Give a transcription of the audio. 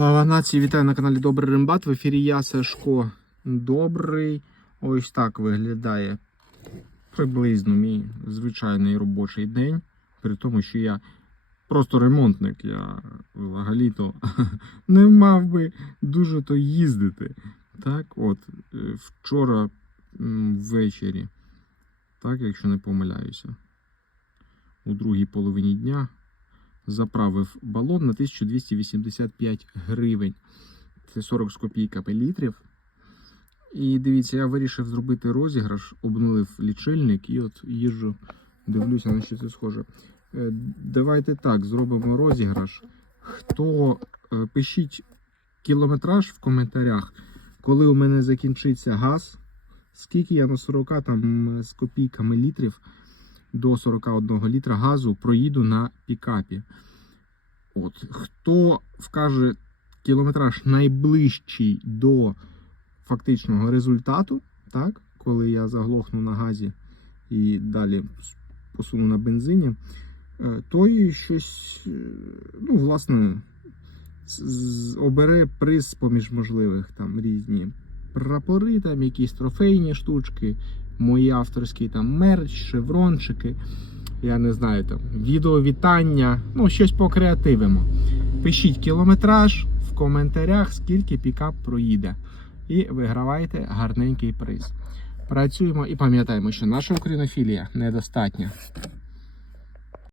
Слава нації, вітаю на каналі Добрий Римбат. В ефірі я Сашко Добрий. Ось так виглядає приблизно мій звичайний робочий день. При тому, що я просто ремонтник. Я взагалі-то не мав би дуже то їздити. Так, от, е, вчора ввечері, так, якщо не помиляюся, у другій половині дня заправив балон на 1285 гривень. Це 40 з копійками літрів. І дивіться, я вирішив зробити розіграш, обнулив лічильник і от їжджу, дивлюся, на що це схоже. Е, Давайте так, зробимо розіграш. Хто е, пишіть кілометраж в коментарях, коли у мене закінчиться газ, скільки я на 40 там з копійками літрів до 41 літра газу проїду на пікапі. От, хто вкаже кілометраж найближчий до фактичного результату, так, коли я заглохну на газі і далі посуну на бензині, е, той щось, е, ну, власне, обере приз поміж можливих там різні прапори, там якісь трофейні штучки, мої авторські там мерч, шеврончики. Я не знаю, там відео вітання, ну щось покреативимо. Пишіть кілометраж в коментарях, скільки пікап проїде. І вигравайте гарненький приз. Працюємо і пам'ятаємо, що наша українофілія недостатня.